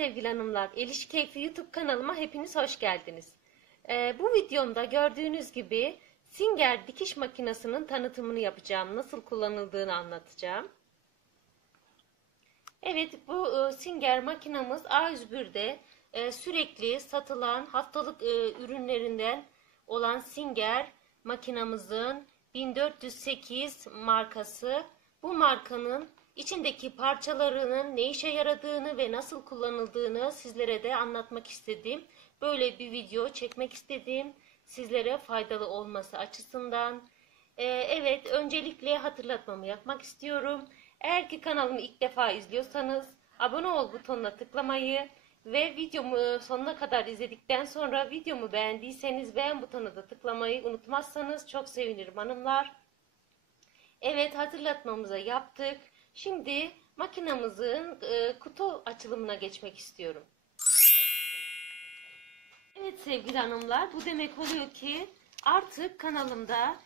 sevgili hanımlar, El İşi Keyfi YouTube kanalıma hepiniz hoş geldiniz. Bu videomda gördüğünüz gibi Singer dikiş makinesinin tanıtımını yapacağım. Nasıl kullanıldığını anlatacağım. Evet, bu Singer makinamız A101'de sürekli satılan haftalık ürünlerinden olan Singer makinamızın 1408 markası. Bu markanın İçindeki parçalarının ne işe yaradığını ve nasıl kullanıldığını sizlere de anlatmak istedim. Böyle bir video çekmek istedim. Sizlere faydalı olması açısından. Evet, öncelikle hatırlatmamı yapmak istiyorum. Eğer ki kanalımı ilk defa izliyorsanız abone ol butonuna tıklamayı ve videomu sonuna kadar izledikten sonra videomu beğendiyseniz beğen butonuna da tıklamayı unutmazsanız çok sevinirim hanımlar. Evet, hatırlatmamızı yaptık. Şimdi makinamızın kutu açılımına geçmek istiyorum. Evet sevgili hanımlar, bu demek oluyor ki artık kanalımda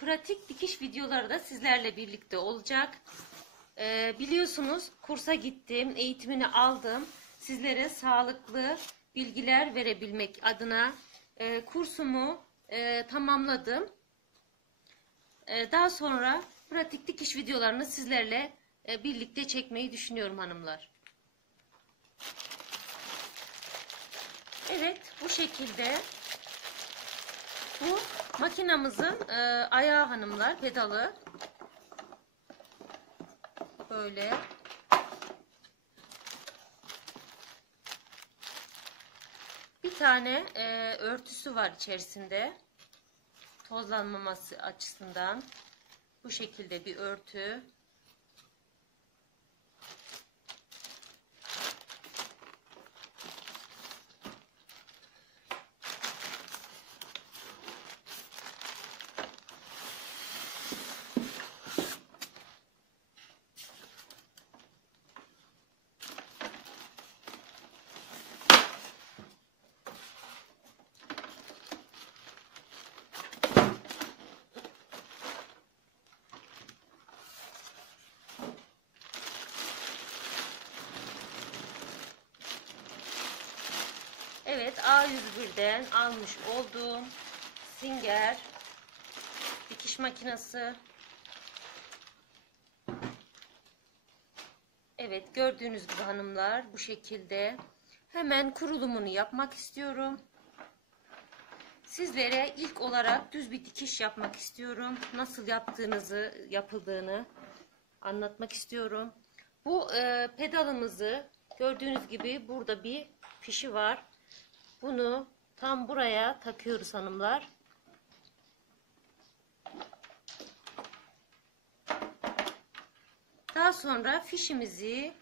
pratik dikiş videoları da sizlerle birlikte olacak. Biliyorsunuz kursa gittim, eğitimini aldım. Sizlere sağlıklı bilgiler verebilmek adına kursumu tamamladım. Daha sonra pratik dikiş videolarını sizlerle birlikte çekmeyi düşünüyorum hanımlar. Evet, bu şekilde bu makinamızın ayağı hanımlar, pedalı böyle bir tane örtüsü var içerisinde, tozlanmaması açısından bu şekilde bir örtü. Evet, A101'den almış olduğum Singer dikiş makinesi. Evet, gördüğünüz gibi hanımlar bu şekilde. Hemen kurulumunu yapmak istiyorum. Sizlere ilk olarak düz bir dikiş yapmak istiyorum. Nasıl yapıldığını anlatmak istiyorum. Bu pedalımızı gördüğünüz gibi burada bir fişi var. Bunu tam buraya takıyoruz hanımlar. Daha sonra fişimizi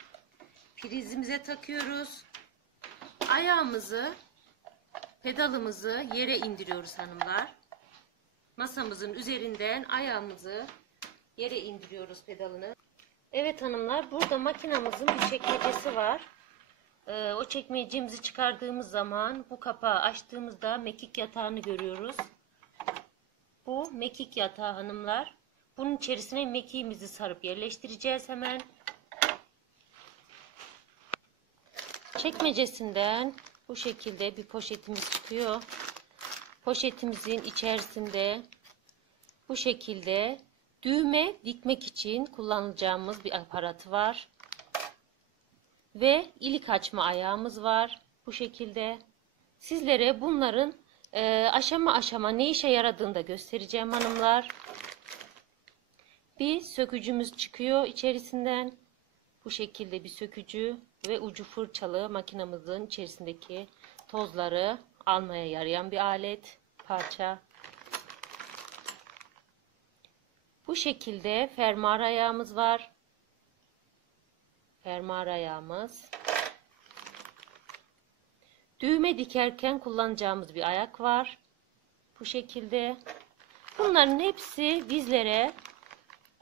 prizimize takıyoruz. Ayağımızı, pedalımızı yere indiriyoruz hanımlar. Masamızın üzerinden ayağımızı yere indiriyoruz pedalını. Evet hanımlar, burada makinamızın bir çekmecesi var. O çekmecemizi çıkardığımız zaman bu kapağı açtığımızda mekik yatağını görüyoruz. Bu mekik yatağı hanımlar. Bunun içerisine mekiğimizi sarıp yerleştireceğiz hemen. Çekmecesinden bu şekilde bir poşetimiz çıkıyor. Poşetimizin içerisinde bu şekilde düğme dikmek için kullanacağımız bir aparat var. Ve ilik açma ayağımız var. Bu şekilde. Sizlere bunların aşama aşama ne işe yaradığını da göstereceğim hanımlar. Bir sökücümüz çıkıyor içerisinden. Bu şekilde bir sökücü ve ucu fırçalı makinamızın içerisindeki tozları almaya yarayan bir alet, parça. Bu şekilde fermuar ayağımız var. Fermuar ayağımız. Düğme dikerken kullanacağımız bir ayak var. Bu şekilde. Bunların hepsi bizlere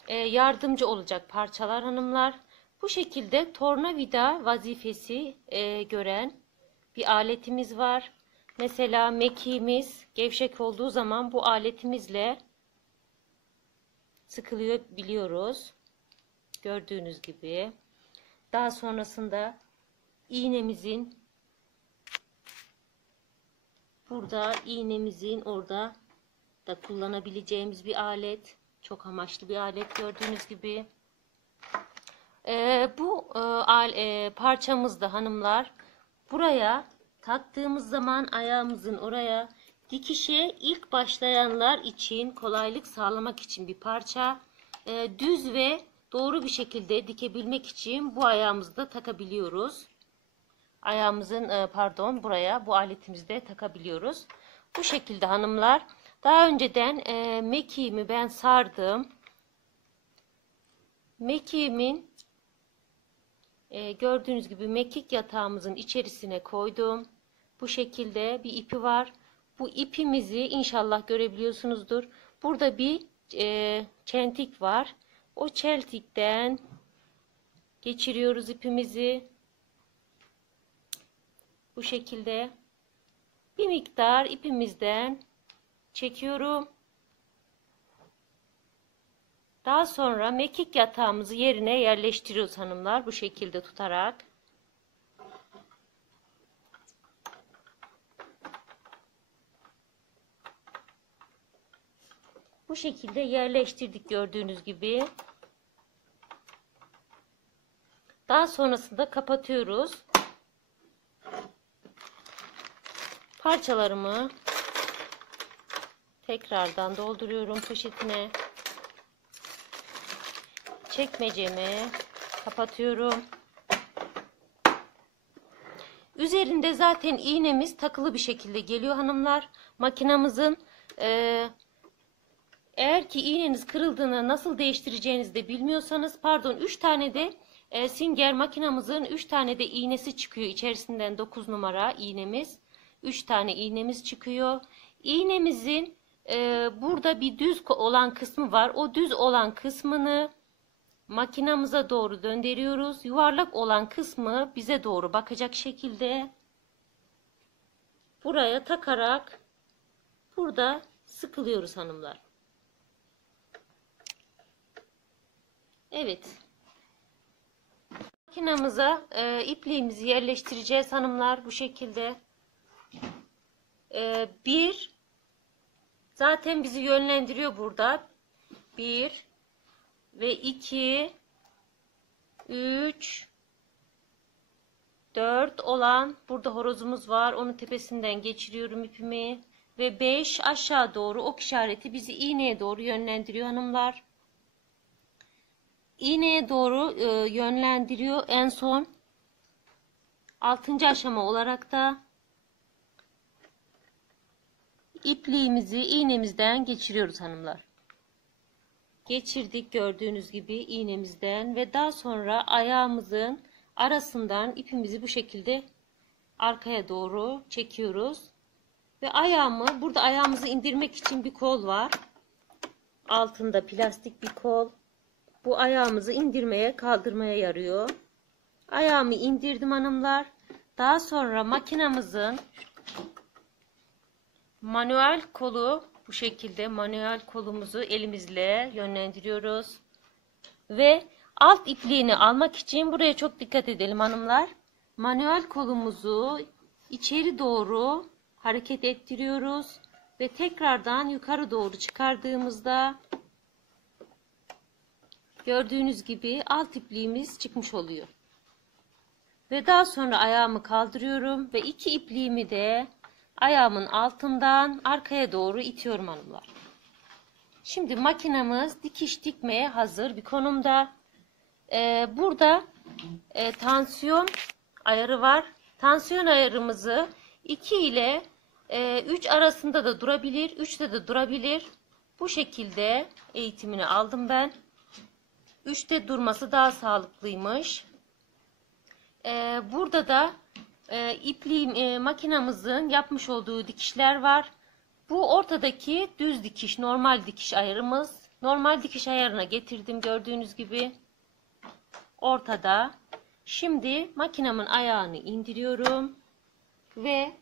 yardımcı olacak parçalar hanımlar. Bu şekilde tornavida vazifesi gören bir aletimiz var. Mesela mekiğimiz gevşek olduğu zaman bu aletimizle sıkılıyor biliyoruz. Gördüğünüz gibi. Daha sonrasında iğnemizin burada, iğnemizin orada da kullanabileceğimiz bir alet. Çok amaçlı bir alet gördüğünüz gibi. Bu parçamızda hanımlar, buraya taktığımız zaman ayağımızın oraya dikişe ilk başlayanlar için kolaylık sağlamak için bir parça. Düz ve doğru bir şekilde dikebilmek için bu ayağımızı da takabiliyoruz. Ayağımızın buraya bu aletimizde takabiliyoruz. Bu şekilde hanımlar. Daha önceden mekiğimi ben sardım. Mekiğimin gördüğünüz gibi mekik yatağımızın içerisine koydum. Bu şekilde bir ipi var. Bu ipimizi inşallah görebiliyorsunuzdur. Burada bir çentik var. O çentikten geçiriyoruz ipimizi. Bu şekilde bir miktar ipimizden çekiyorum. Daha sonra mekik yatağımızı yerine yerleştiriyoruz hanımlar. Bu şekilde tutarak. Bu şekilde yerleştirdik gördüğünüz gibi. Daha sonrasında kapatıyoruz. Parçalarımı tekrardan dolduruyorum poşetine. Çekmecemi kapatıyorum. Üzerinde zaten iğnemiz takılı bir şekilde geliyor hanımlar. Makinamızın eğer ki iğneniz kırıldığında nasıl değiştireceğinizi de bilmiyorsanız, 3 tane de Singer makinamızın 3 tane de iğnesi çıkıyor. İçerisinden 9 numara iğnemiz. 3 tane iğnemiz çıkıyor. İğnemizin burada bir düz olan kısmı var. O düz olan kısmını makinamıza doğru döndürüyoruz. Yuvarlak olan kısmı bize doğru bakacak şekilde buraya takarak burada sıkılıyoruz hanımlar. Evet. Makinamıza ipliğimizi yerleştireceğiz hanımlar bu şekilde. Bir zaten bizi yönlendiriyor burada. 1 ve 2 3 4 olan burada horozumuz var. Onun tepesinden geçiriyorum ipimi ve 5 aşağı doğru ok işareti bizi iğneye doğru yönlendiriyor hanımlar. İğneye doğru yönlendiriyor. En son 6. aşama olarak da ipliğimizi iğnemizden geçiriyoruz hanımlar. Geçirdik gördüğünüz gibi iğnemizden ve daha sonra ayağımızın arasından ipimizi bu şekilde arkaya doğru çekiyoruz. Ve burada ayağımızı indirmek için bir kol var. Altında plastik bir kol. Bu ayağımızı indirmeye, kaldırmaya yarıyor. Ayağımı indirdim hanımlar. Daha sonra makinamızın manuel kolu bu şekilde, manuel kolumuzu elimizle yönlendiriyoruz. Ve alt ipliğini almak için buraya çok dikkat edelim hanımlar. Manuel kolumuzu içeri doğru hareket ettiriyoruz. Ve tekrardan yukarı doğru çıkardığımızda gördüğünüz gibi alt ipliğimiz çıkmış oluyor. Ve daha sonra ayağımı kaldırıyorum ve iki ipliğimi de ayağımın altından arkaya doğru itiyorum hanımlar. Şimdi makinamız dikiş dikmeye hazır bir konumda. Burada tansiyon ayarı var. Tansiyon ayarımızı 2 ile 3 arasında da durabilir, 3'te de durabilir. Bu şekilde eğitimini aldım ben. 3'te durması daha sağlıklıymış. Burada da makinamızın yapmış olduğu dikişler var. Bu ortadaki düz dikiş, normal dikiş ayarımız. Normal dikiş ayarına getirdim gördüğünüz gibi. Ortada. Şimdi makinamın ayağını indiriyorum. Ve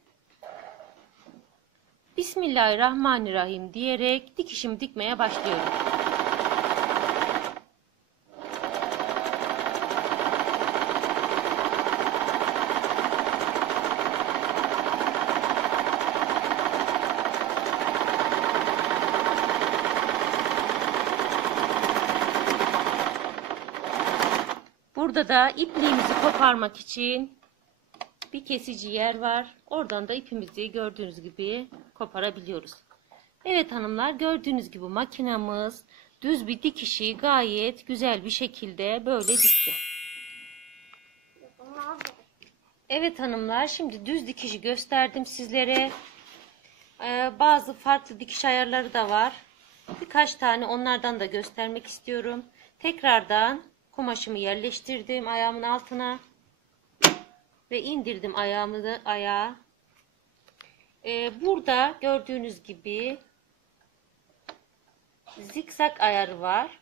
Bismillahirrahmanirrahim diyerek dikişimi dikmeye başlıyorum. Burada da ipliğimizi koparmak için bir kesici yer var. Oradan da ipimizi gördüğünüz gibi koparabiliyoruz. Evet hanımlar, gördüğünüz gibi makinamız düz bir dikişi gayet güzel bir şekilde böyle dikti. Evet hanımlar, şimdi düz dikişi gösterdim sizlere. Bazı farklı dikiş ayarları da var. Birkaç tane onlardan da göstermek istiyorum. Tekrardan kumaşımı yerleştirdim ayağımın altına ve indirdim ayağımı da ayağa. Burada gördüğünüz gibi zikzak ayarı var.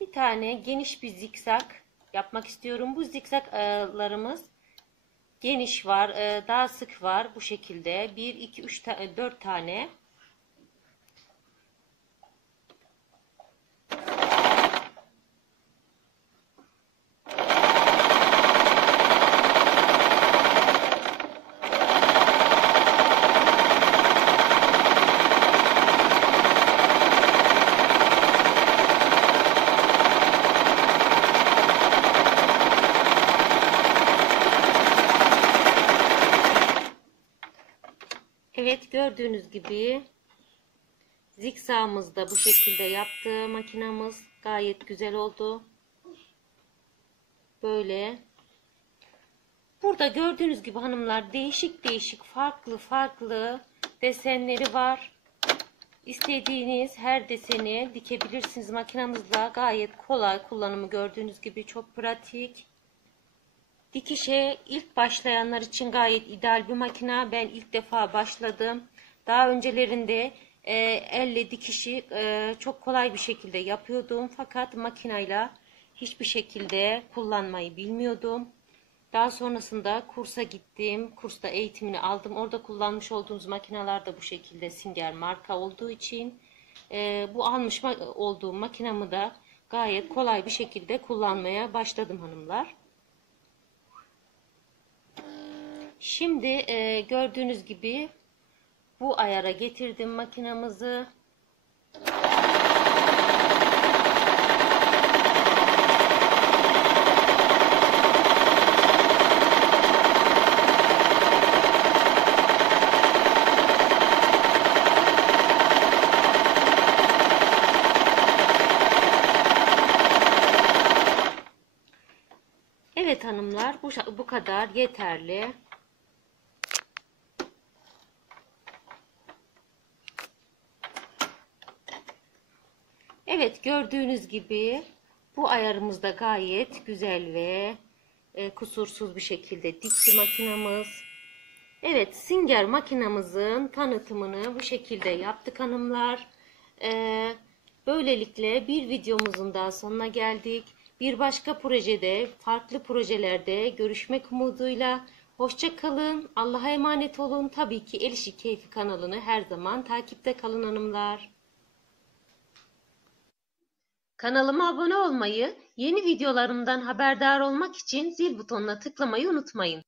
Bir tane geniş bir zikzak yapmak istiyorum. Bu zikzaklarımız geniş var, daha sık var bu şekilde. 1, 2, 3, 4 tane. Evet, gördüğünüz gibi zikzağımızı da bu şekilde yaptı makinamız. Gayet güzel oldu. Böyle. Burada gördüğünüz gibi hanımlar değişik farklı desenleri var. İstediğiniz her deseni dikebilirsiniz makinamızla. Gayet kolay kullanımı, gördüğünüz gibi çok pratik. Dikişe ilk başlayanlar için gayet ideal bir makina. Ben ilk defa başladım. Daha öncelerinde elle dikişi çok kolay bir şekilde yapıyordum. Fakat makinayla hiçbir şekilde kullanmayı bilmiyordum. Daha sonrasında kursa gittim. Kursta eğitimini aldım. Orada kullanmış olduğumuz makineler de bu şekilde Singer marka olduğu için bu almış olduğum makinamı da gayet kolay bir şekilde kullanmaya başladım hanımlar. Şimdi gördüğünüz gibi bu ayara getirdim makinamızı. Evet hanımlar, bu kadar yeterli. Evet, gördüğünüz gibi bu ayarımız da gayet güzel ve kusursuz bir şekilde dikti makinamız. Evet, Singer makinamızın tanıtımını bu şekilde yaptık hanımlar. Böylelikle bir videomuzun daha sonuna geldik. Bir başka projede, farklı projelerde görüşmek umuduyla. Hoşça kalın, Allah'a emanet olun. Tabii ki El İşi Keyfi kanalını her zaman takipte kalın hanımlar. Kanalıma abone olmayı, yeni videolarımdan haberdar olmak için zil butonuna tıklamayı unutmayın.